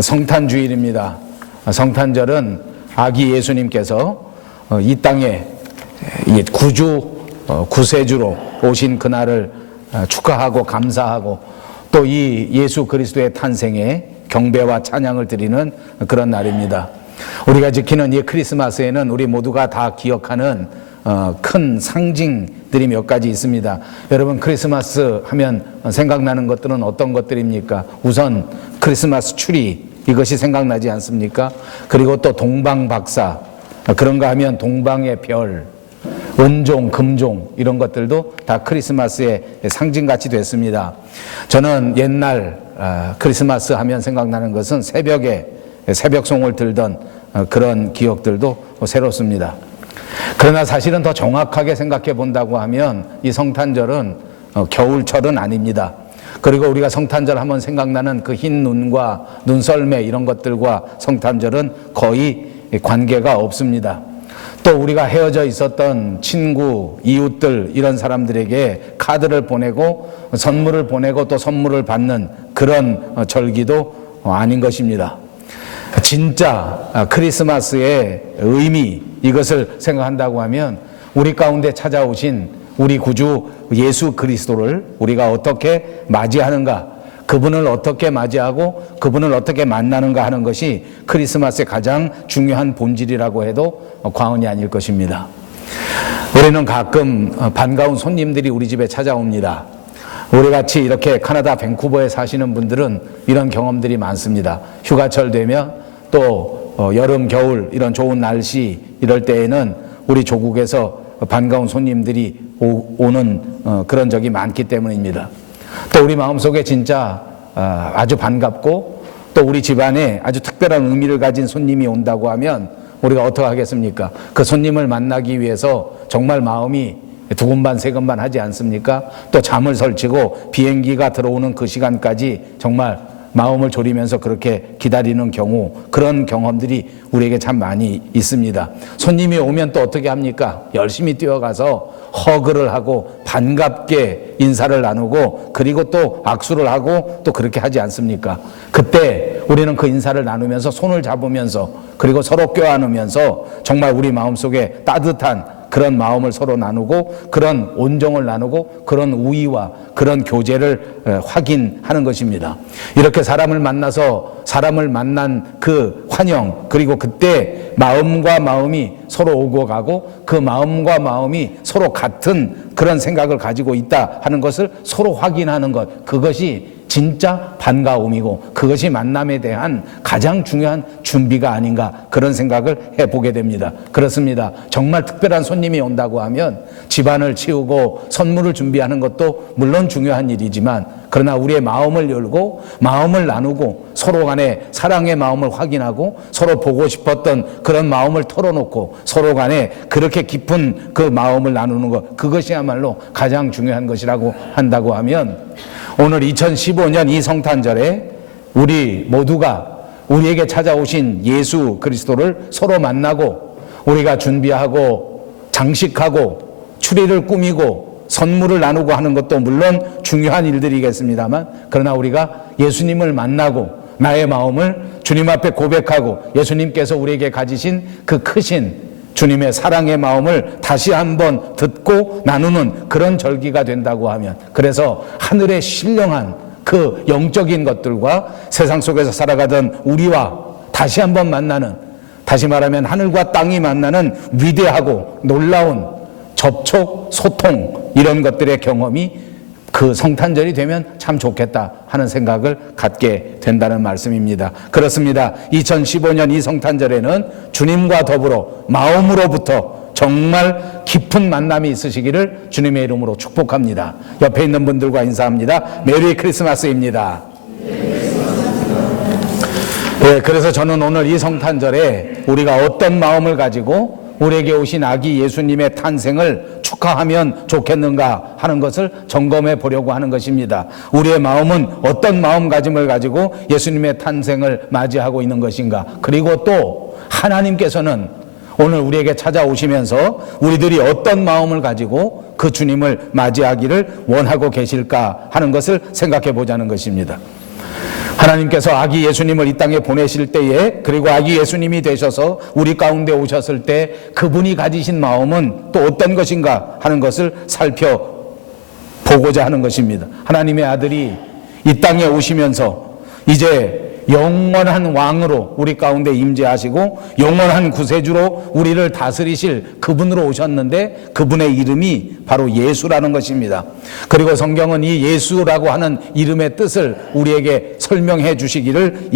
성탄주일입니다. 성탄절은 아기 예수님께서 이 땅에 구세주로 오신 그날을 축하하고 감사하고 또 이 예수 그리스도의 탄생에 경배와 찬양을 드리는 그런 날입니다. 우리가 지키는 이 크리스마스에는 우리 모두가 다 기억하는 큰 상징들이 몇 가지 있습니다. 여러분, 크리스마스 하면 생각나는 것들은 어떤 것들입니까? 우선 크리스마스 트리, 이것이 생각나지 않습니까? 그리고 또 동방박사, 그런가 하면 동방의 별, 은종, 금종, 이런 것들도 다 크리스마스의 상징같이 됐습니다. 저는 옛날 크리스마스 하면 생각나는 것은 새벽에 새벽송을 들던 그런 기억들도 새롭습니다. 그러나 사실은 더 정확하게 생각해 본다고 하면 이 성탄절은 겨울철은 아닙니다. 그리고 우리가 성탄절 하면 생각나는 그 흰 눈과 눈썰매 이런 것들과 성탄절은 거의 관계가 없습니다. 또 우리가 헤어져 있었던 친구, 이웃들, 이런 사람들에게 카드를 보내고 선물을 보내고 또 선물을 받는 그런 절기도 아닌 것입니다. 진짜 크리스마스의 의미, 이것을 생각한다고 하면 우리 가운데 찾아오신 우리 구주 예수 그리스도를 우리가 어떻게 맞이하는가, 그분을 어떻게 맞이하고 그분을 어떻게 만나는가 하는 것이 크리스마스의 가장 중요한 본질이라고 해도 과언이 아닐 것입니다. 우리는 가끔 반가운 손님들이 우리 집에 찾아옵니다. 우리같이 이렇게 캐나다 밴쿠버에 사시는 분들은 이런 경험들이 많습니다. 휴가철 되면 또 여름, 겨울 이런 좋은 날씨 이럴 때에는 우리 조국에서 반가운 손님들이 오는 그런 적이 많기 때문입니다. 또 우리 마음속에 진짜 아주 반갑고 또 우리 집안에 아주 특별한 의미를 가진 손님이 온다고 하면 우리가 어떻게 하겠습니까? 그 손님을 만나기 위해서 정말 마음이 두근반 세근반 하지 않습니까? 또 잠을 설치고 비행기가 들어오는 그 시간까지 정말 마음을 졸이면서 그렇게 기다리는 경우, 그런 경험들이 우리에게 참 많이 있습니다. 손님이 오면 또 어떻게 합니까? 열심히 뛰어가서 허그를 하고 반갑게 인사를 나누고 그리고 또 악수를 하고 또 그렇게 하지 않습니까? 그때 우리는 그 인사를 나누면서 손을 잡으면서 그리고 서로 껴안으면서 정말 우리 마음속에 따뜻한 그런 마음을 서로 나누고 그런 온정을 나누고 그런 우위와 그런 교제를 확인하는 것입니다. 이렇게 사람을 만나서 사람을 만난 그 환영, 그리고 그때 마음과 마음이 서로 오고 가고 그 마음과 마음이 서로 같은 그런 생각을 가지고 있다 하는 것을 서로 확인하는 것, 그것이 진짜 반가움이고 그것이 만남에 대한 가장 중요한 준비가 아닌가, 그런 생각을 해보게 됩니다. 그렇습니다. 정말 특별한 손님이 온다고 하면 집안을 치우고 선물을 준비하는 것도 물론 중요한 일이지만, 그러나 우리의 마음을 열고 마음을 나누고 서로 간에 사랑의 마음을 확인하고 서로 보고 싶었던 그런 마음을 털어놓고 서로 간에 그렇게 깊은 그 마음을 나누는 것, 그것이야말로 가장 중요한 것이라고 한다고 하면, 오늘 2015년 이 성탄절에 우리 모두가 우리에게 찾아오신 예수 그리스도를 서로 만나고 우리가 준비하고 장식하고 추리를 꾸미고 선물을 나누고 하는 것도 물론 중요한 일들이겠습니다만, 그러나 우리가 예수님을 만나고 나의 마음을 주님 앞에 고백하고 예수님께서 우리에게 가지신 그 크신 주님의 사랑의 마음을 다시 한번 듣고 나누는 그런 절기가 된다고 하면, 그래서 하늘의 신령한 그 영적인 것들과 세상 속에서 살아가던 우리와 다시 한번 만나는, 다시 말하면 하늘과 땅이 만나는 위대하고 놀라운 접촉, 소통, 이런 것들의 경험이 그 성탄절이 되면 참 좋겠다 하는 생각을 갖게 된다는 말씀입니다. 그렇습니다. 2015년 이 성탄절에는 주님과 더불어 마음으로부터 정말 깊은 만남이 있으시기를 주님의 이름으로 축복합니다. 옆에 있는 분들과 인사합니다. 메리 크리스마스입니다. 네, 그래서 저는 오늘 이 성탄절에 우리가 어떤 마음을 가지고 우리에게 오신 아기 예수님의 탄생을 축하하면 좋겠는가 하는 것을 점검해 보려고 하는 것입니다. 우리의 마음은 어떤 마음가짐을 가지고 예수님의 탄생을 맞이하고 있는 것인가, 그리고 또 하나님께서는 오늘 우리에게 찾아오시면서 우리들이 어떤 마음을 가지고 그 주님을 맞이하기를 원하고 계실까 하는 것을 생각해 보자는 것입니다. 하나님께서 아기 예수님을 이 땅에 보내실 때에, 그리고 아기 예수님이 되셔서 우리 가운데 오셨을 때 그분이 가지신 마음은 또 어떤 것인가 하는 것을 살펴보고자 하는 것입니다. 하나님의 아들이 이 땅에 오시면서 이제 영원한 왕으로 우리 가운데 임재하시고 영원한 구세주로 우리를 다스리실 그분으로 오셨는데, 그분의 이름이 바로 예수라는 것입니다. 그리고 성경은 이 예수라고 하는 이름의 뜻을 우리에게 설명해 주시기를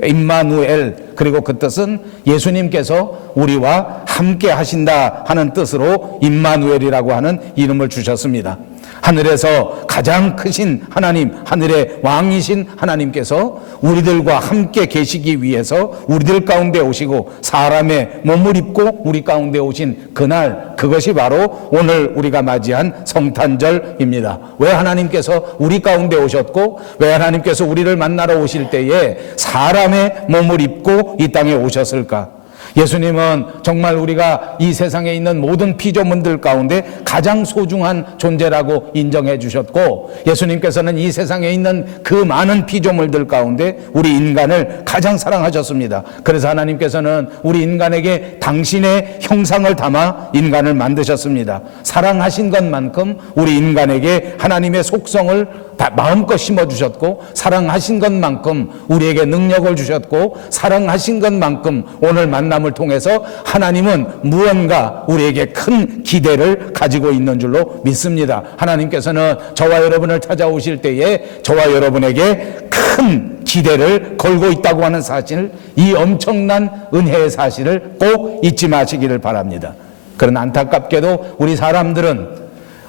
임마누엘, 그리고 그 뜻은 예수님께서 우리와 함께 하신다 하는 뜻으로 임마누엘이라고 하는 이름을 주셨습니다. 하늘에서 가장 크신 하나님, 하늘의 왕이신 하나님께서 우리들과 함께 계시기 위해서 우리들 가운데 오시고 사람의 몸을 입고 우리 가운데 오신 그날, 그것이 바로 오늘 우리가 맞이한 성탄절입니다. 왜 하나님께서 우리 가운데 오셨고 왜 하나님께서 우리를 만나러 오실 때에 사람의 몸을 입고 이 땅에 오셨을까? 예수님은 정말 우리가 이 세상에 있는 모든 피조물들 가운데 가장 소중한 존재라고 인정해 주셨고, 예수님께서는 이 세상에 있는 그 많은 피조물들 가운데 우리 인간을 가장 사랑하셨습니다. 그래서 하나님께서는 우리 인간에게 당신의 형상을 담아 인간을 만드셨습니다. 사랑하신 것만큼 우리 인간에게 하나님의 속성을 마음껏 심어주셨고, 사랑하신 것만큼 우리에게 능력을 주셨고, 사랑하신 것만큼 오늘 만남을 통해서 하나님은 무언가 우리에게 큰 기대를 가지고 있는 줄로 믿습니다. 하나님께서는 저와 여러분을 찾아오실 때에 저와 여러분에게 큰 기대를 걸고 있다고 하는 사실, 이 엄청난 은혜의 사실을 꼭 잊지 마시기를 바랍니다. 그러나 안타깝게도 우리 사람들은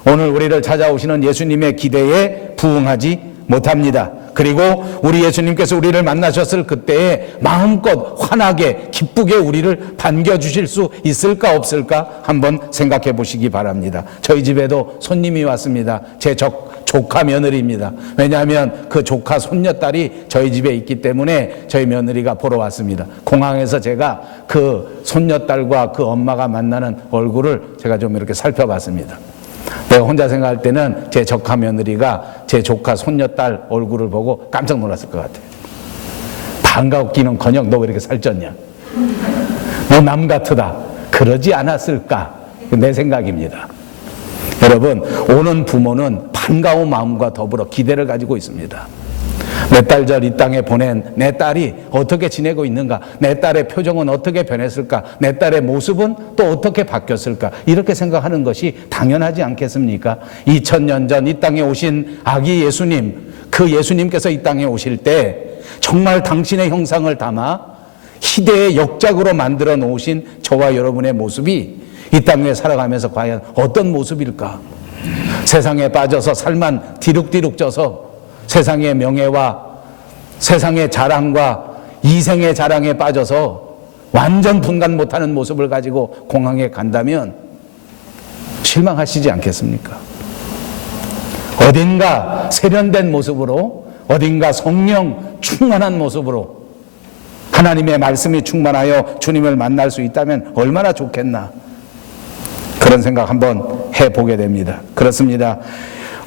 오늘 우리를 찾아오시는 예수님의 기대에 부응하지 못합니다. 그리고 우리 예수님께서 우리를 만나셨을 그때에 마음껏 환하게 기쁘게 우리를 반겨주실 수 있을까 없을까 한번 생각해 보시기 바랍니다. 저희 집에도 손님이 왔습니다. 제 조카 며느리입니다. 왜냐하면 그 조카 손녀딸이 저희 집에 있기 때문에 저희 며느리가 보러 왔습니다. 공항에서 제가 그 손녀딸과 그 엄마가 만나는 얼굴을 제가 좀 이렇게 살펴봤습니다. 내가 혼자 생각할 때는 제 조카 며느리가 제 조카 손녀딸 얼굴을 보고 깜짝 놀랐을 것 같아요. 반갑기는커녕 너 왜 이렇게 살쪘냐, 너 남 같으다, 그러지 않았을까, 내 생각입니다. 여러분, 오는 부모는 반가운 마음과 더불어 기대를 가지고 있습니다. 몇 달 전 이 땅에 보낸 내 딸이 어떻게 지내고 있는가, 내 딸의 표정은 어떻게 변했을까, 내 딸의 모습은 또 어떻게 바뀌었을까, 이렇게 생각하는 것이 당연하지 않겠습니까? 2000년 전 이 땅에 오신 아기 예수님, 그 예수님께서 이 땅에 오실 때 정말 당신의 형상을 담아 희대의 역작으로 만들어 놓으신 저와 여러분의 모습이 이 땅에 살아가면서 과연 어떤 모습일까? 세상에 빠져서 살만 디룩디룩 쪄서 세상의 명예와 세상의 자랑과 이생의 자랑에 빠져서 완전 분간 못하는 모습을 가지고 공항에 간다면 실망하시지 않겠습니까? 어딘가 세련된 모습으로, 어딘가 성령 충만한 모습으로 하나님의 말씀이 충만하여 주님을 만날 수 있다면 얼마나 좋겠나, 그런 생각 한번 해보게 됩니다. 그렇습니다.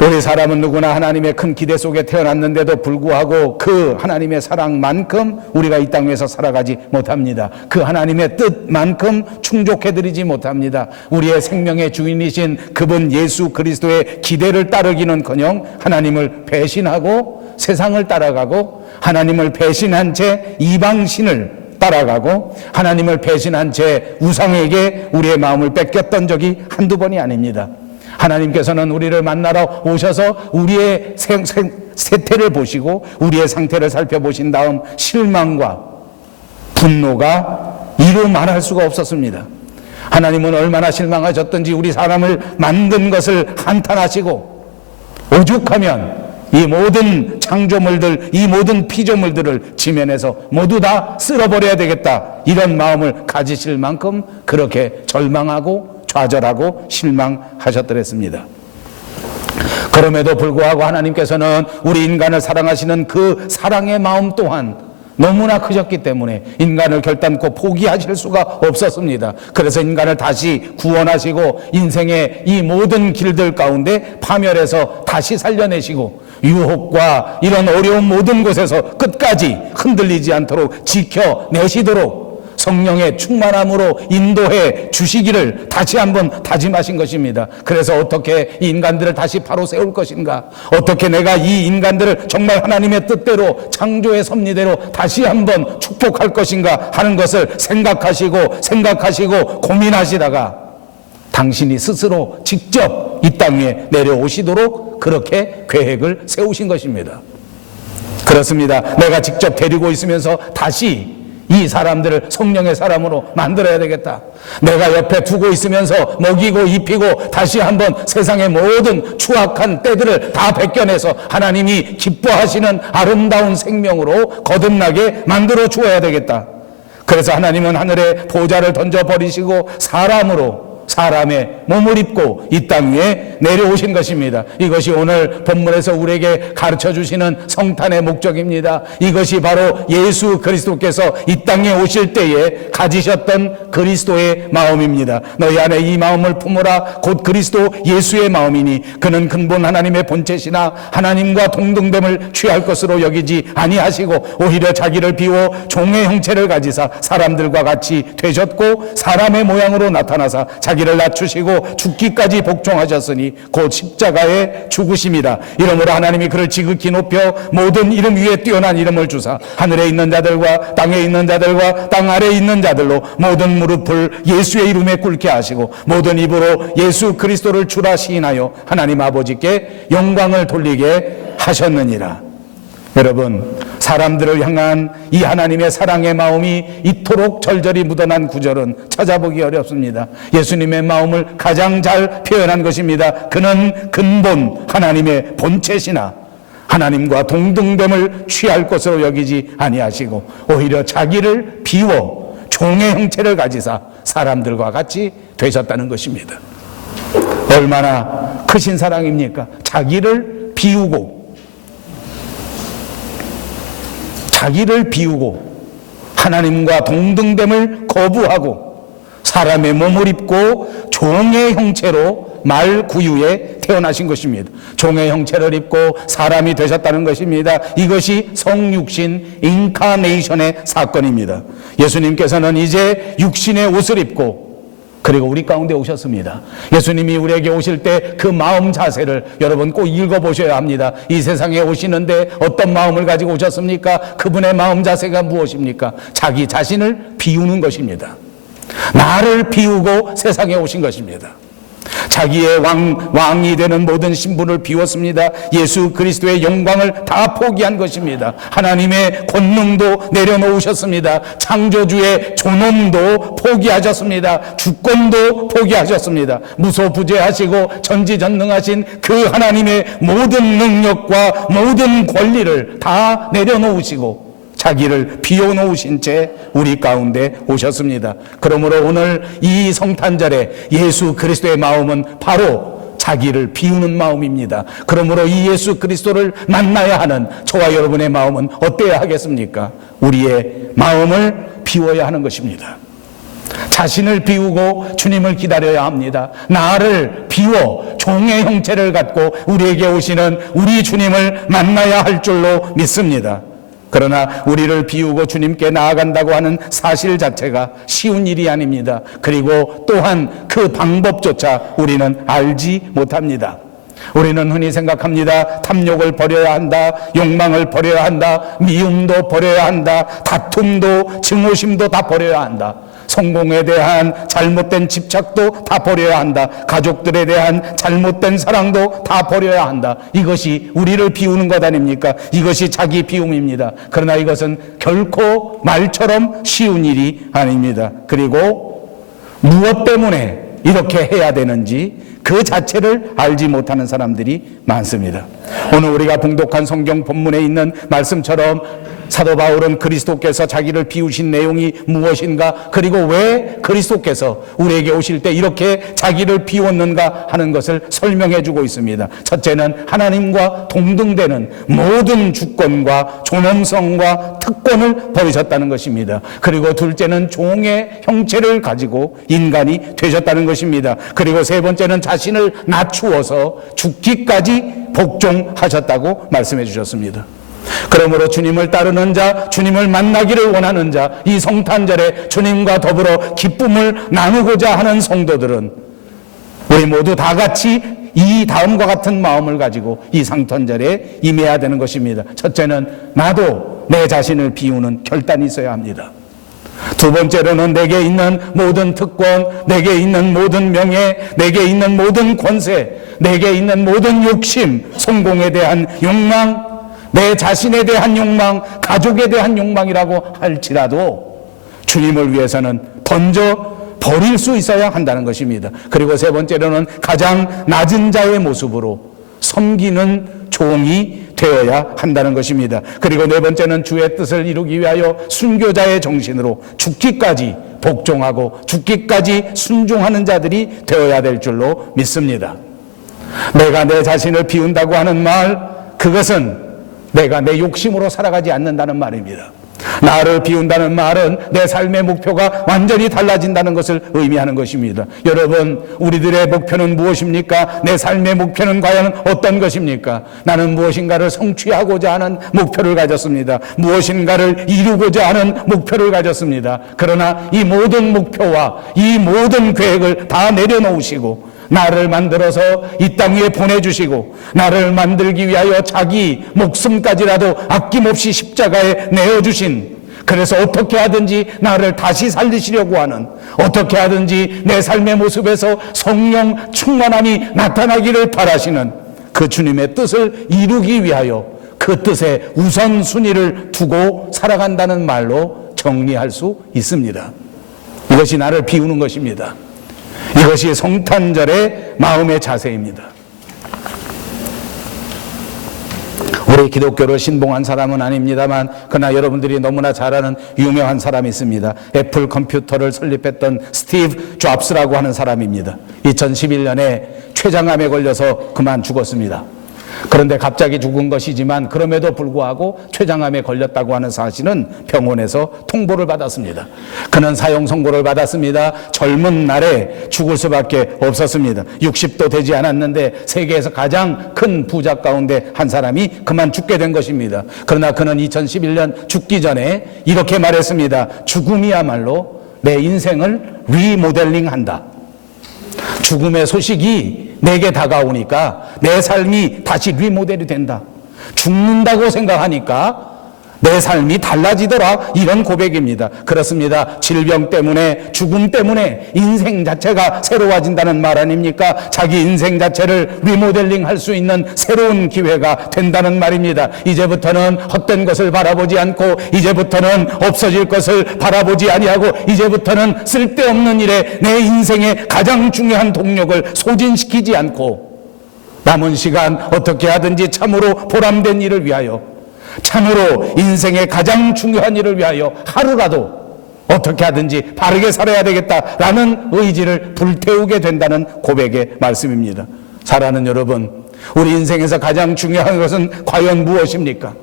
우리 사람은 누구나 하나님의 큰 기대 속에 태어났는데도 불구하고 그 하나님의 사랑만큼 우리가 이 땅에서 살아가지 못합니다. 그 하나님의 뜻만큼 충족해드리지 못합니다. 우리의 생명의 주인이신 그분 예수 그리스도의 기대를 따르기는커녕 하나님을 배신하고 세상을 따라가고, 하나님을 배신한 채 이방신을 따라가고, 하나님을 배신한 채 우상에게 우리의 마음을 뺏겼던 적이 한두 번이 아닙니다. 하나님께서는 우리를 만나러 오셔서 우리의 세태를 보시고 우리의 상태를 살펴보신 다음 실망과 분노가 이루 말할 수가 없었습니다. 하나님은 얼마나 실망하셨던지 우리 사람을 만든 것을 한탄하시고, 오죽하면 이 모든 창조물들, 이 모든 피조물들을 지면에서 모두 다 쓸어버려야 되겠다, 이런 마음을 가지실 만큼 그렇게 절망하고 좌절하고 실망하셨더랬습니다. 그럼에도 불구하고 하나님께서는 우리 인간을 사랑하시는 그 사랑의 마음 또한 너무나 크셨기 때문에 인간을 결단코 포기하실 수가 없었습니다. 그래서 인간을 다시 구원하시고 인생의 이 모든 길들 가운데 파멸해서 다시 살려내시고, 유혹과 이런 어려운 모든 곳에서 끝까지 흔들리지 않도록 지켜내시도록 성령의 충만함으로 인도해 주시기를 다시 한번 다짐하신 것입니다. 그래서 어떻게 이 인간들을 다시 바로 세울 것인가, 어떻게 내가 이 인간들을 정말 하나님의 뜻대로 창조의 섭리대로 다시 한번 축복할 것인가 하는 것을 생각하시고 고민하시다가 당신이 스스로 직접 이 땅 위에 내려오시도록 그렇게 계획을 세우신 것입니다. 그렇습니다. 내가 직접 데리고 있으면서 다시 이 사람들을 성령의 사람으로 만들어야 되겠다. 내가 옆에 두고 있으면서 먹이고 입히고 다시 한번 세상의 모든 추악한 때들을 다 벗겨내서 하나님이 기뻐하시는 아름다운 생명으로 거듭나게 만들어 주어야 되겠다. 그래서 하나님은 하늘에 보좌를 던져버리시고 사람의 몸을 입고 이 땅 위에 내려오신 것입니다. 이것이 오늘 본문에서 우리에게 가르쳐 주시는 성탄의 목적입니다. 이것이 바로 예수 그리스도께서 이 땅에 오실 때에 가지셨던 그리스도의 마음입니다. 너희 안에 이 마음을 품으라. 곧 그리스도 예수의 마음이니 그는 근본 하나님의 본체시나 하나님과 동등됨을 취할 것으로 여기지 아니하시고 오히려 자기를 비워 종의 형체를 가지사 사람들과 같이 되셨고 사람의 모양으로 나타나사 자기를 낮추시고 죽기까지 복종하셨으니 곧 십자가에 죽으심이라. 이러므로 하나님이 그를 지극히 높여 모든 이름 위에 뛰어난 이름을 주사 하늘에 있는 자들과 땅에 있는 자들과 땅 아래에 있는 자들로 모든 무릎을 예수의 이름에 꿇게 하시고 모든 입으로 예수 그리스도를 주라 시인하여 하나님 아버지께 영광을 돌리게 하셨느니라. 여러분, 사람들을 향한 이 하나님의 사랑의 마음이 이토록 절절히 묻어난 구절은 찾아보기 어렵습니다. 예수님의 마음을 가장 잘 표현한 것입니다. 그는 근본 하나님의 본체시나 하나님과 동등됨을 취할 것으로 여기지 아니하시고 오히려 자기를 비워 종의 형체를 가지사 사람들과 같이 되셨다는 것입니다. 얼마나 크신 사랑입니까? 자기를 비우고 하나님과 동등됨을 거부하고 사람의 몸을 입고 종의 형체로 말 구유에 태어나신 것입니다. 종의 형체를 입고 사람이 되셨다는 것입니다. 이것이 성육신 인카네이션의 사건입니다. 예수님께서는 이제 육신의 옷을 입고 그리고 우리 가운데 오셨습니다. 예수님이 우리에게 오실 때 그 마음 자세를 여러분 꼭 읽어보셔야 합니다. 이 세상에 오시는데 어떤 마음을 가지고 오셨습니까? 그분의 마음 자세가 무엇입니까? 자기 자신을 비우는 것입니다. 나를 비우고 세상에 오신 것입니다. 자기의 왕이 되는 모든 신분을 비웠습니다. 예수 그리스도의 영광을 다 포기한 것입니다. 하나님의 권능도 내려놓으셨습니다. 창조주의 존엄도 포기하셨습니다. 주권도 포기하셨습니다. 무소부재하시고 전지전능하신 그 하나님의 모든 능력과 모든 권리를 다 내려놓으시고 자기를 비워놓으신 채 우리 가운데 오셨습니다. 그러므로 오늘 이 성탄절에 예수 그리스도의 마음은 바로 자기를 비우는 마음입니다. 그러므로 이 예수 그리스도를 만나야 하는 저와 여러분의 마음은 어때야 하겠습니까? 우리의 마음을 비워야 하는 것입니다. 자신을 비우고 주님을 기다려야 합니다. 나를 비워 종의 형체를 갖고 우리에게 오시는 우리 주님을 만나야 할 줄로 믿습니다. 그러나 우리를 비우고 주님께 나아간다고 하는 사실 자체가 쉬운 일이 아닙니다. 그리고 또한 그 방법조차 우리는 알지 못합니다. 우리는 흔히 생각합니다. 탐욕을 버려야 한다, 욕망을 버려야 한다, 미움도 버려야 한다, 다툼도 증오심도 다 버려야 한다, 성공에 대한 잘못된 집착도 다 버려야 한다, 가족들에 대한 잘못된 사랑도 다 버려야 한다. 이것이 우리를 비우는 것 아닙니까? 이것이 자기 비움입니다. 그러나 이것은 결코 말처럼 쉬운 일이 아닙니다. 그리고 무엇 때문에 이렇게 해야 되는지 그 자체를 알지 못하는 사람들이 많습니다. 오늘 우리가 봉독한 성경 본문에 있는 말씀처럼 사도 바울은 그리스도께서 자기를 비우신 내용이 무엇인가, 그리고 왜 그리스도께서 우리에게 오실 때 이렇게 자기를 비웠는가 하는 것을 설명해 주고 있습니다. 첫째는 하나님과 동등되는 모든 주권과 존엄성과 특권을 버리셨다는 것입니다. 그리고 둘째는 종의 형체를 가지고 인간이 되셨다는 것입니다. 그리고 세 번째는 자신을 낮추어서 죽기까지 복종하셨다고 말씀해 주셨습니다. 그러므로 주님을 따르는 자, 주님을 만나기를 원하는 자, 이 성탄절에 주님과 더불어 기쁨을 나누고자 하는 성도들은 우리 모두 다 같이 이 다음과 같은 마음을 가지고 이 성탄절에 임해야 되는 것입니다. 첫째는 나도 내 자신을 비우는 결단이 있어야 합니다. 두 번째로는 내게 있는 모든 특권, 내게 있는 모든 명예, 내게 있는 모든 권세, 내게 있는 모든 욕심, 성공에 대한 욕망, 내 자신에 대한 욕망, 가족에 대한 욕망이라고 할지라도 주님을 위해서는 던져 버릴 수 있어야 한다는 것입니다. 그리고 세 번째로는 가장 낮은 자의 모습으로 섬기는 종이 되어야 한다는 것입니다. 그리고 네 번째는 주의 뜻을 이루기 위하여 순교자의 정신으로 죽기까지 복종하고 죽기까지 순종하는 자들이 되어야 될 줄로 믿습니다. 내가 내 자신을 비운다고 하는 말, 그것은 내가 내 욕심으로 살아가지 않는다는 말입니다. 나를 비운다는 말은 내 삶의 목표가 완전히 달라진다는 것을 의미하는 것입니다. 여러분, 우리들의 목표는 무엇입니까? 내 삶의 목표는 과연 어떤 것입니까? 나는 무엇인가를 성취하고자 하는 목표를 가졌습니다. 무엇인가를 이루고자 하는 목표를 가졌습니다. 그러나 이 모든 목표와 이 모든 계획을 다 내려놓으시고 나를 만들어서 이 땅 위에 보내주시고 나를 만들기 위하여 자기 목숨까지라도 아낌없이 십자가에 내어주신, 그래서 어떻게 하든지 나를 다시 살리시려고 하는, 어떻게 하든지 내 삶의 모습에서 성령 충만함이 나타나기를 바라시는 그 주님의 뜻을 이루기 위하여 그 뜻에 우선순위를 두고 살아간다는 말로 정리할 수 있습니다. 이것이 나를 비우는 것입니다. 이것이 성탄절의 마음의 자세입니다. 우리 기독교를 신봉한 사람은 아닙니다만 그러나 여러분들이 너무나 잘 아는 유명한 사람이 있습니다. 애플 컴퓨터를 설립했던 스티브 잡스라고 하는 사람입니다. 2011년에 췌장암에 걸려서 그만 죽었습니다. 그런데 갑자기 죽은 것이지만 그럼에도 불구하고 췌장암에 걸렸다고 하는 사실은 병원에서 통보를 받았습니다. 그는 사형 선고를 받았습니다. 젊은 날에 죽을 수밖에 없었습니다. 60도 되지 않았는데 세계에서 가장 큰 부자 가운데 한 사람이 그만 죽게 된 것입니다. 그러나 그는 2011년 죽기 전에 이렇게 말했습니다. 죽음이야말로 내 인생을 리모델링한다. 죽음의 소식이 내게 다가오니까 내 삶이 다시 리모델이 된다. 죽는다고 생각하니까 내 삶이 달라지더라. 이런 고백입니다. 그렇습니다. 질병 때문에, 죽음 때문에 인생 자체가 새로워진다는 말 아닙니까? 자기 인생 자체를 리모델링 할 수 있는 새로운 기회가 된다는 말입니다. 이제부터는 헛된 것을 바라보지 않고, 이제부터는 없어질 것을 바라보지 아니하고, 이제부터는 쓸데없는 일에 내 인생의 가장 중요한 동력을 소진시키지 않고 남은 시간 어떻게 하든지 참으로 보람된 일을 위하여, 참으로 인생의 가장 중요한 일을 위하여 하루라도 어떻게 하든지 바르게 살아야 되겠다라는 의지를 불태우게 된다는 고백의 말씀입니다. 사랑하는 여러분, 우리 인생에서 가장 중요한 것은 과연 무엇입니까?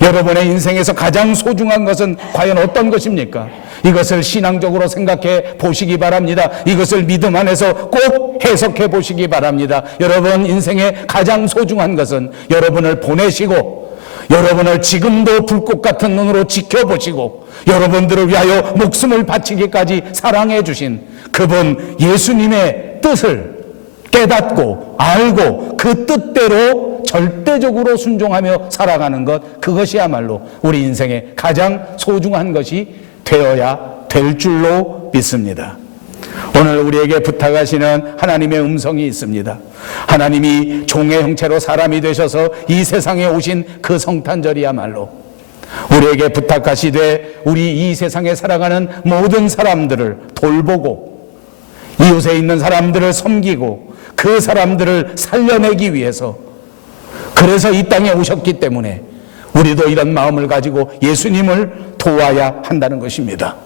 여러분의 인생에서 가장 소중한 것은 과연 어떤 것입니까? 이것을 신앙적으로 생각해 보시기 바랍니다. 이것을 믿음 안에서 꼭 해석해 보시기 바랍니다. 여러분 인생의 가장 소중한 것은 여러분을 보내시고 여러분을 지금도 불꽃 같은 눈으로 지켜보시고 여러분들을 위하여 목숨을 바치기까지 사랑해 주신 그분 예수님의 뜻을 깨닫고 알고 그 뜻대로 절대적으로 순종하며 살아가는 것, 그것이야말로 우리 인생의 가장 소중한 것이 되어야 될 줄로 믿습니다. 오늘 우리에게 부탁하시는 하나님의 음성이 있습니다. 하나님이 종의 형체로 사람이 되셔서 이 세상에 오신 그 성탄절이야말로 우리에게 부탁하시되 우리 이 세상에 살아가는 모든 사람들을 돌보고 이웃에 있는 사람들을 섬기고 그 사람들을 살려내기 위해서, 그래서 이 땅에 오셨기 때문에 우리도 이런 마음을 가지고 예수님을 도와야 한다는 것입니다.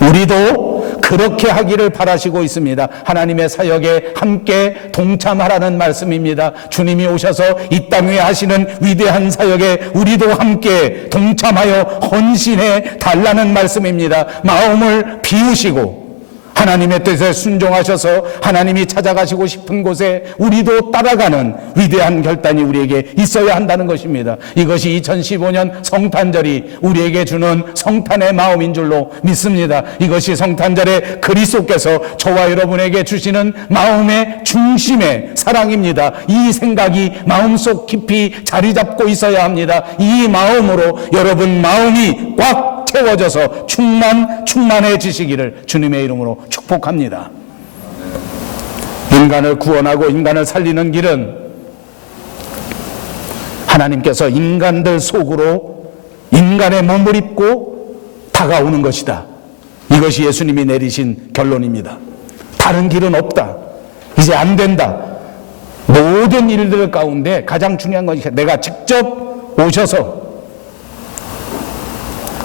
우리도 그렇게 하기를 바라시고 있습니다. 하나님의 사역에 함께 동참하라는 말씀입니다. 주님이 오셔서 이 땅 위에 하시는 위대한 사역에 우리도 함께 동참하여 헌신해 달라는 말씀입니다. 마음을 비우시고 하나님의 뜻에 순종하셔서 하나님이 찾아가시고 싶은 곳에 우리도 따라가는 위대한 결단이 우리에게 있어야 한다는 것입니다. 이것이 2015년 성탄절이 우리에게 주는 성탄의 마음인 줄로 믿습니다. 이것이 성탄절에 그리스도께서 저와 여러분에게 주시는 마음의 중심의 사랑입니다. 이 생각이 마음속 깊이 자리 잡고 있어야 합니다. 이 마음으로 여러분 마음이 꽉 채워져서 충만해지시기를 주님의 이름으로 축복합니다. 인간을 구원하고 인간을 살리는 길은 하나님께서 인간들 속으로 인간의 몸을 입고 다가오는 것이다. 이것이 예수님이 내리신 결론입니다. 다른 길은 없다. 이제 안 된다. 모든 일들 가운데 가장 중요한 것이 내가 직접 오셔서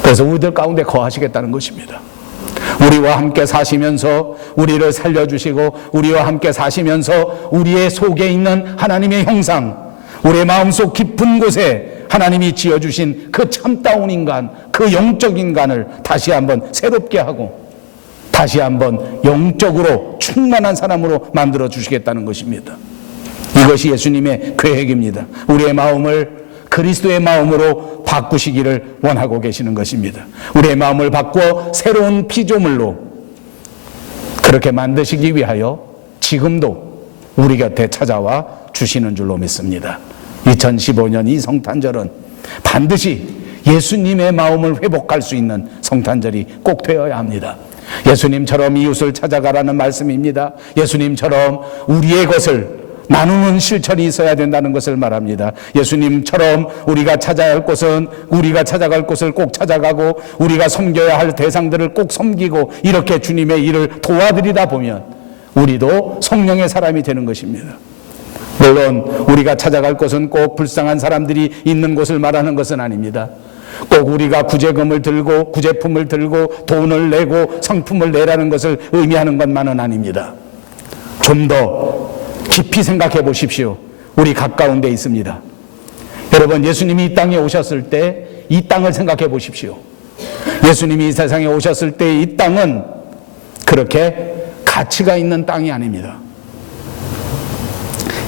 그래서 우리들 가운데 거하시겠다는 것입니다. 우리와 함께 사시면서 우리를 살려주시고 우리와 함께 사시면서 우리의 속에 있는 하나님의 형상, 우리의 마음속 깊은 곳에 하나님이 지어주신 그 참다운 인간, 그 영적 인간을 다시 한번 새롭게 하고 다시 한번 영적으로 충만한 사람으로 만들어 주시겠다는 것입니다. 이것이 예수님의 계획입니다. 우리의 마음을 그리스도의 마음으로 바꾸시기를 원하고 계시는 것입니다. 우리의 마음을 바꾸어 새로운 피조물로 그렇게 만드시기 위하여 지금도 우리 곁에 찾아와 주시는 줄로 믿습니다. 2015년 이 성탄절은 반드시 예수님의 마음을 회복할 수 있는 성탄절이 꼭 되어야 합니다. 예수님처럼 이웃을 찾아가라는 말씀입니다. 예수님처럼 우리의 것을 나누는 실천이 있어야 된다는 것을 말합니다. 예수님처럼 우리가 찾아야 할 곳은 우리가 찾아갈 곳을 꼭 찾아가고 우리가 섬겨야 할 대상들을 꼭 섬기고 이렇게 주님의 일을 도와드리다 보면 우리도 성령의 사람이 되는 것입니다. 물론 우리가 찾아갈 곳은 꼭 불쌍한 사람들이 있는 곳을 말하는 것은 아닙니다. 꼭 우리가 구제금을 들고 구제품을 들고 돈을 내고 상품을 내라는 것을 의미하는 것만은 아닙니다. 좀 더 깊이 생각해 보십시오. 우리 가까운 데 있습니다. 여러분, 예수님이 이 땅에 오셨을 때 이 땅을 생각해 보십시오. 예수님이 이 세상에 오셨을 때 이 땅은 그렇게 가치가 있는 땅이 아닙니다.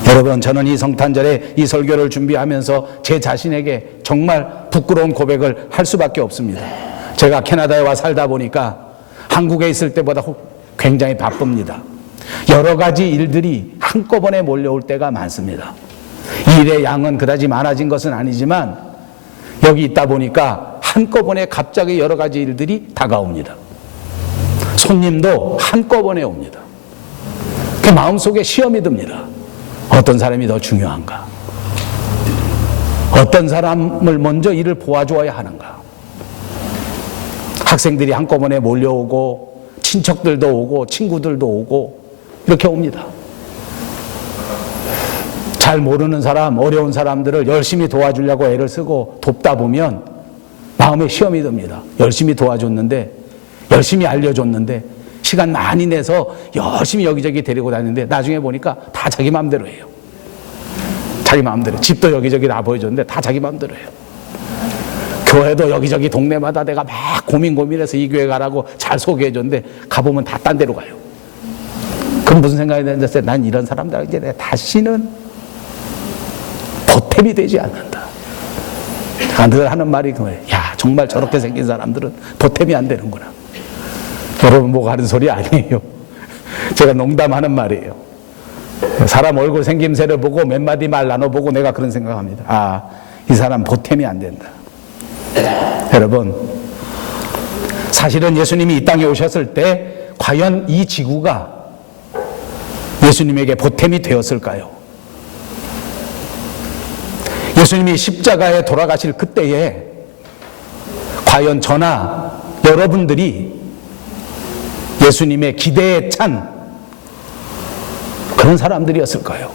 여러분, 저는 이 성탄절에 이 설교를 준비하면서 제 자신에게 정말 부끄러운 고백을 할 수밖에 없습니다. 제가 캐나다에 와 살다 보니까 한국에 있을 때보다 굉장히 바쁩니다. 여러 가지 일들이 한꺼번에 몰려올 때가 많습니다. 일의 양은 그다지 많아진 것은 아니지만 여기 있다 보니까 한꺼번에 갑자기 여러 가지 일들이 다가옵니다. 손님도 한꺼번에 옵니다. 그 마음속에 시험이 듭니다. 어떤 사람이 더 중요한가? 어떤 사람을 먼저 일을 도와줘야 하는가? 학생들이 한꺼번에 몰려오고 친척들도 오고 친구들도 오고 이렇게 옵니다. 잘 모르는 사람, 어려운 사람들을 열심히 도와주려고 애를 쓰고 돕다 보면 마음에 시험이 듭니다. 열심히 도와줬는데, 열심히 알려줬는데, 시간 많이 내서 열심히 여기저기 데리고 다니는데 나중에 보니까 다 자기 마음대로 해요. 자기 마음대로. 집도 여기저기 다 보여줬는데 다 자기 마음대로 해요. 교회도 여기저기 동네마다 내가 막 고민해서 이 교회 가라고 잘 소개해줬는데 가보면 다 딴 데로 가요. 그럼 무슨 생각이 드는지 난 이런 사람들에게 내가 다시는 보탬이 되지 않는다. 늘 하는 말이 그거예요. 야, 정말 저렇게 생긴 사람들은 보탬이 안 되는구나. 여러분 뭐 하는 소리 아니에요. 제가 농담하는 말이에요. 사람 얼굴 생김새를 보고 몇 마디 말 나눠보고 내가 그런 생각합니다. 아, 이 사람 보탬이 안 된다. 여러분, 사실은 예수님이 이 땅에 오셨을 때 과연 이 지구가 예수님에게 보탬이 되었을까요? 예수님이 십자가에 돌아가실 그때에 과연 저나 여러분들이 예수님의 기대에 찬 그런 사람들이었을까요?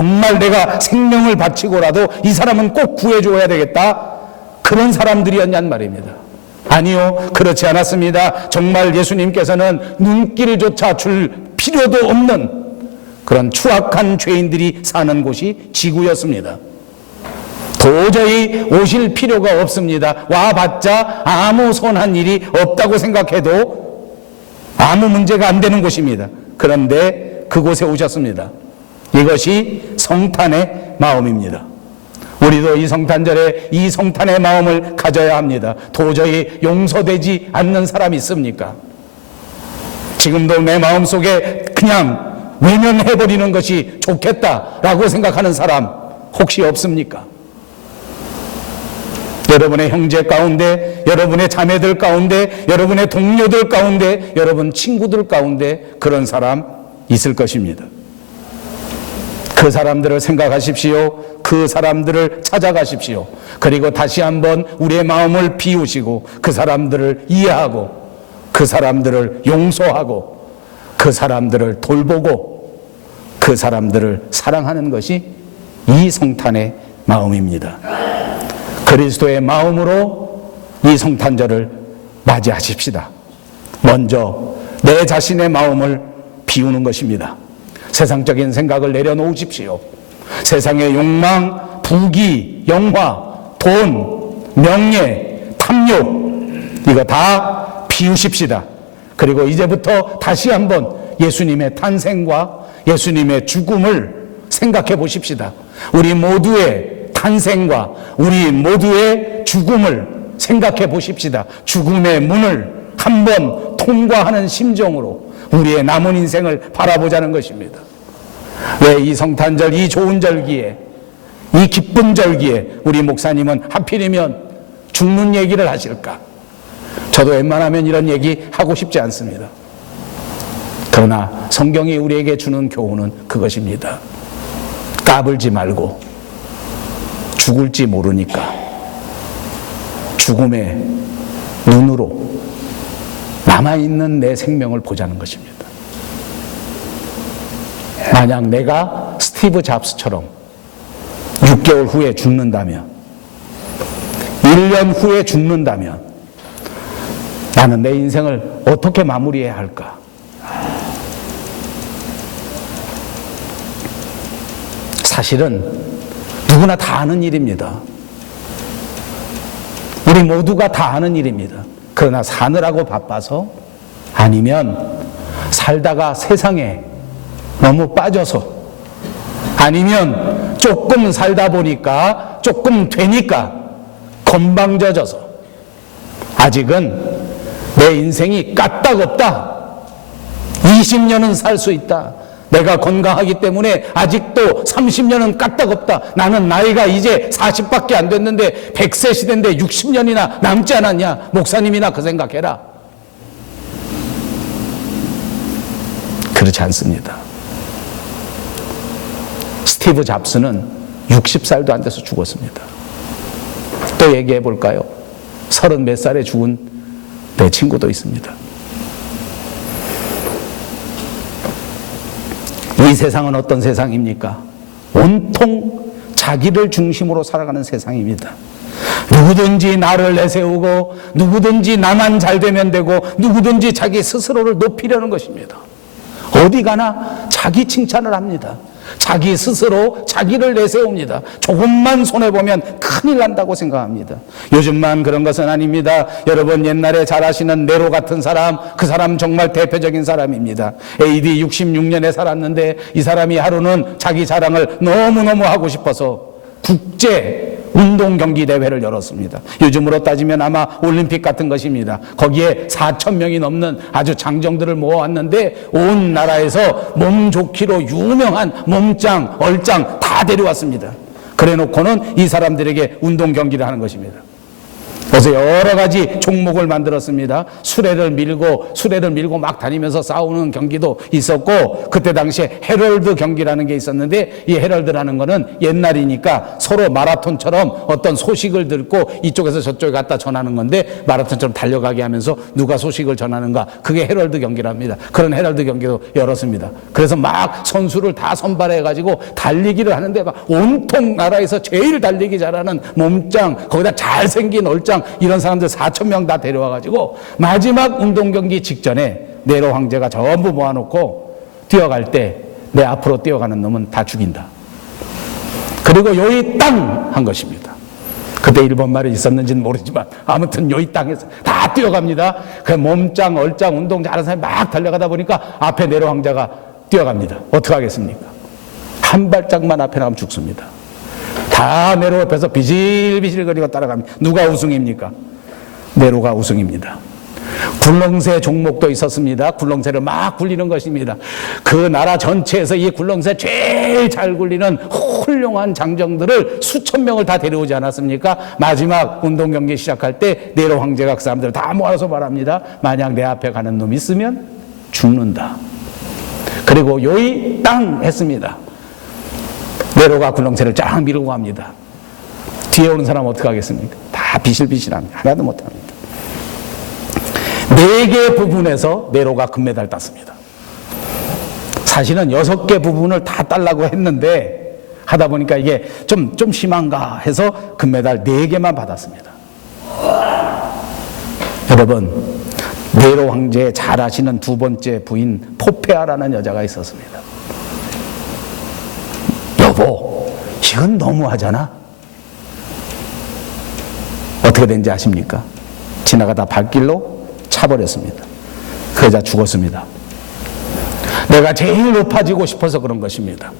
정말 내가 생명을 바치고라도 이 사람은 꼭 구해줘야 되겠다, 그런 사람들이었냔 말입니다. 아니요, 그렇지 않았습니다. 정말 예수님께서는 눈길조차 줄 필요도 없는 그런 추악한 죄인들이 사는 곳이 지구였습니다. 도저히 오실 필요가 없습니다. 와봤자 아무 선한 일이 없다고 생각해도 아무 문제가 안 되는 곳입니다. 그런데 그곳에 오셨습니다. 이것이 성탄의 마음입니다. 우리도 이 성탄절에 이 성탄의 마음을 가져야 합니다. 도저히 용서되지 않는 사람이 있습니까? 지금도 내 마음속에 그냥 외면해버리는 것이 좋겠다라고 생각하는 사람 혹시 없습니까? 여러분의 형제 가운데, 여러분의 자매들 가운데, 여러분의 동료들 가운데, 여러분 친구들 가운데 그런 사람 있을 것입니다. 그 사람들을 생각하십시오. 그 사람들을 찾아가십시오. 그리고 다시 한번 우리의 마음을 비우시고 그 사람들을 이해하고 그 사람들을 용서하고 그 사람들을 돌보고 그 사람들을 사랑하는 것이 이 성탄의 마음입니다. 그리스도의 마음으로 이 성탄절을 맞이하십시다. 먼저 내 자신의 마음을 비우는 것입니다. 세상적인 생각을 내려놓으십시오. 세상의 욕망, 부귀, 영화, 돈, 명예, 탐욕, 이거 다 비우십시다. 그리고 이제부터 다시 한번 예수님의 탄생과 예수님의 죽음을 생각해 보십시다. 우리 모두의 탄생과 우리 모두의 죽음을 생각해 보십시다. 죽음의 문을 한번 통과하는 심정으로 우리의 남은 인생을 바라보자는 것입니다. 왜 이 성탄절, 이 좋은 절기에, 이 기쁜 절기에 우리 목사님은 하필이면 죽는 얘기를 하실까? 저도 웬만하면 이런 얘기 하고 싶지 않습니다. 그러나 성경이 우리에게 주는 교훈은 그것입니다. 까불지 말고 죽을지 모르니까 죽음의 눈으로 남아있는 내 생명을 보자는 것입니다. 만약 내가 스티브 잡스처럼 6개월 후에 죽는다면, 1년 후에 죽는다면 나는 내 인생을 어떻게 마무리해야 할까? 사실은 누구나 다 아는 일입니다. 우리 모두가 다 아는 일입니다. 그러나 사느라고 바빠서, 아니면 살다가 세상에 너무 빠져서, 아니면 조금 살다 보니까, 조금 되니까 건방져져서 아직은 내 인생이 까딱없다, 20년은 살 수 있다, 내가 건강하기 때문에 아직도 30년은 까딱없다, 나는 나이가 이제 40밖에 안 됐는데 100세 시대인데 60년이나 남지 않았냐, 목사님이나 그 생각해라. 그렇지 않습니다. 스티브 잡스는 60살도 안 돼서 죽었습니다. 또 얘기해 볼까요? 30몇 살에 죽은 내 친구도 있습니다. 이 세상은 어떤 세상입니까? 온통 자기를 중심으로 살아가는 세상입니다. 누구든지 나를 내세우고, 누구든지 나만 잘 되면 되고, 누구든지 자기 스스로를 높이려는 것입니다. 어디 가나 자기 칭찬을 합니다. 자기 스스로 자기를 내세웁니다. 조금만 손해보면 큰일 난다고 생각합니다. 요즘만 그런 것은 아닙니다. 여러분 옛날에 잘 아시는 네로 같은 사람, 그 사람 정말 대표적인 사람입니다. AD 66년에 살았는데 이 사람이 하루는 자기 자랑을 너무너무 하고 싶어서 국제 운동 경기 대회를 열었습니다. 요즘으로 따지면 아마 올림픽 같은 것입니다. 거기에 4,000명이 넘는 아주 장정들을 모아왔는데 온 나라에서 몸 좋기로 유명한 몸짱, 얼짱 다 데려왔습니다. 그래 놓고는 이 사람들에게 운동 경기를 하는 것입니다. 그래서 여러 가지 종목을 만들었습니다. 수레를 밀고 막 다니면서 싸우는 경기도 있었고, 그때 당시에 헤럴드 경기라는 게 있었는데, 이 헤럴드라는 거는 옛날이니까 서로 마라톤처럼 어떤 소식을 듣고 이쪽에서 저쪽에 갖다 전하는 건데, 마라톤처럼 달려가게 하면서 누가 소식을 전하는가, 그게 헤럴드 경기랍니다. 그런 헤럴드 경기도 열었습니다. 그래서 막 선수를 다 선발해가지고 달리기를 하는데, 막 온통 나라에서 제일 달리기 잘하는 몸짱, 거기다 잘생긴 얼짱, 이런 사람들 4,000명 다 데려와가지고 마지막 운동 경기 직전에 네로 황제가 전부 모아놓고 뛰어갈 때 내 앞으로 뛰어가는 놈은 다 죽인다. 그리고 요이 땅 한 것입니다. 그때 일본 말이 있었는지는 모르지만 아무튼 요이 땅에서 다 뛰어갑니다. 그 몸짱, 얼짱, 운동 잘하는 사람이 막 달려가다 보니까 앞에 네로 황제가 뛰어갑니다. 어떻게 하겠습니까? 한 발짝만 앞에 나가면 죽습니다. 다 네로 옆에서 비실비실거리고 따라갑니다. 누가 우승입니까? 네로가 우승입니다. 굴렁쇠 종목도 있었습니다. 굴렁쇠를 막 굴리는 것입니다. 그 나라 전체에서 이 굴렁쇠 제일 잘 굴리는 훌륭한 장정들을 수천 명을 다 데려오지 않았습니까? 마지막 운동 경기 시작할 때 네로 황제가 그 사람들을 다 모아서 말합니다. 만약 내 앞에 가는 놈이 있으면 죽는다. 그리고 요이 땅 했습니다. 네로가 굴렁쇠를 쫙 밀고 갑니다. 뒤에 오는 사람 어떻게 하겠습니까? 다 비실비실합니다. 하나도 못합니다. 4개 부분에서 네로가 금메달 땄습니다. 사실은 6개 부분을 다 따려고 했는데 하다 보니까 이게 좀 심한가 해서 금메달 4개만 받았습니다. 여러분, 네로 황제의 잘 아시는 두 번째 부인 포페아라는 여자가 있었습니다. 여보, 이건 너무하잖아. 어떻게 된지 아십니까? 지나가다 발길로 차버렸습니다. 그 여자 죽었습니다. 내가 제일 높아지고 싶어서 그런 것입니다.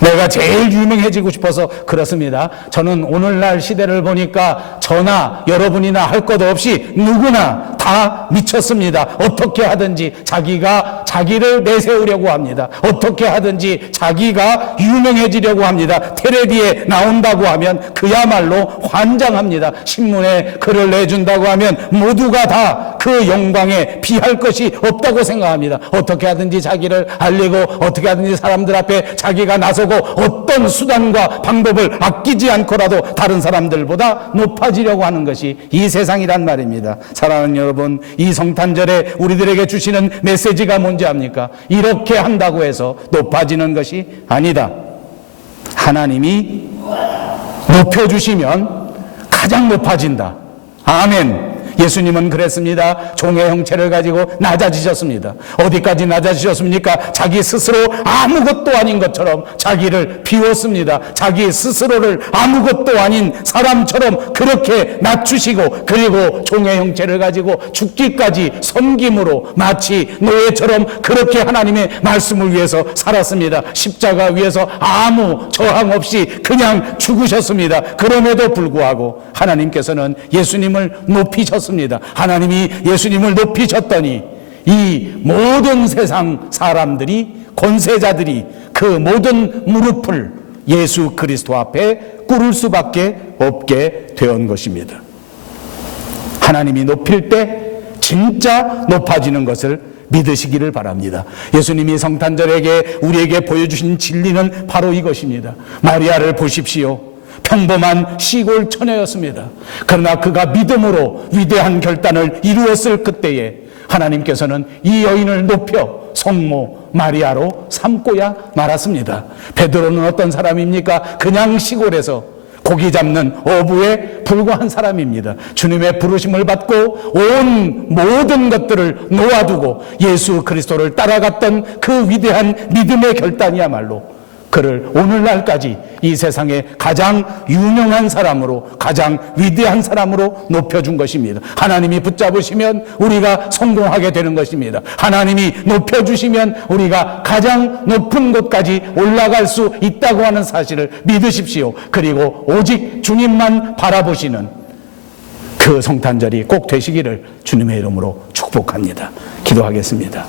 내가 제일 유명해지고 싶어서 그렇습니다. 저는 오늘날 시대를 보니까 저나 여러분이나 할 것 없이 누구나 다 미쳤습니다. 어떻게 하든지 자기가 자기를 내세우려고 합니다. 어떻게 하든지 자기가 유명해지려고 합니다. 텔레비에 나온다고 하면 그야말로 환장합니다. 신문에 글을 내준다고 하면 모두가 다 그 영광에 비할 것이 없다고 생각합니다. 어떻게 하든지 자기를 알리고 어떻게 하든지 사람들 앞에 자기가 나서고 어떤 수단과 방법을 아끼지 않고라도 다른 사람들보다 높아지려고 하는 것이 이 세상이란 말입니다. 사랑하는 여러분, 이 성탄절에 우리들에게 주시는 메시지가 뭔지 압니까? 이렇게 한다고 해서 높아지는 것이 아니다. 하나님이 높여주시면 가장 높아진다. 아멘. 예수님은 그랬습니다. 종의 형체를 가지고 낮아지셨습니다. 어디까지 낮아지셨습니까? 자기 스스로 아무것도 아닌 것처럼 자기를 비웠습니다. 자기 스스로를 아무것도 아닌 사람처럼 그렇게 낮추시고, 그리고 종의 형체를 가지고 죽기까지 섬김으로 마치 노예처럼 그렇게 하나님의 말씀을 위해서 살았습니다. 십자가 위에서 아무 저항 없이 그냥 죽으셨습니다. 그럼에도 불구하고 하나님께서는 예수님을 높이셨습니다. 하나님이 예수님을 높이셨더니 이 모든 세상 사람들이, 권세자들이 그 모든 무릎을 예수 그리스도 앞에 꿇을 수밖에 없게 된 것입니다. 하나님이 높일 때 진짜 높아지는 것을 믿으시기를 바랍니다. 예수님이 성탄절에게 우리에게 보여주신 진리는 바로 이것입니다. 마리아를 보십시오. 평범한 시골 처녀였습니다. 그러나 그가 믿음으로 위대한 결단을 이루었을 그때에 하나님께서는 이 여인을 높여 성모 마리아로 삼고야 말았습니다. 베드로는 어떤 사람입니까? 그냥 시골에서 고기 잡는 어부에 불과한 사람입니다. 주님의 부르심을 받고 온 모든 것들을 놓아두고 예수 그리스도를 따라갔던 그 위대한 믿음의 결단이야말로 그를 오늘날까지 이 세상에 가장 유명한 사람으로, 가장 위대한 사람으로 높여준 것입니다. 하나님이 붙잡으시면 우리가 성공하게 되는 것입니다. 하나님이 높여주시면 우리가 가장 높은 곳까지 올라갈 수 있다고 하는 사실을 믿으십시오. 그리고 오직 주님만 바라보시는 그 성탄절이 꼭 되시기를 주님의 이름으로 축복합니다. 기도하겠습니다.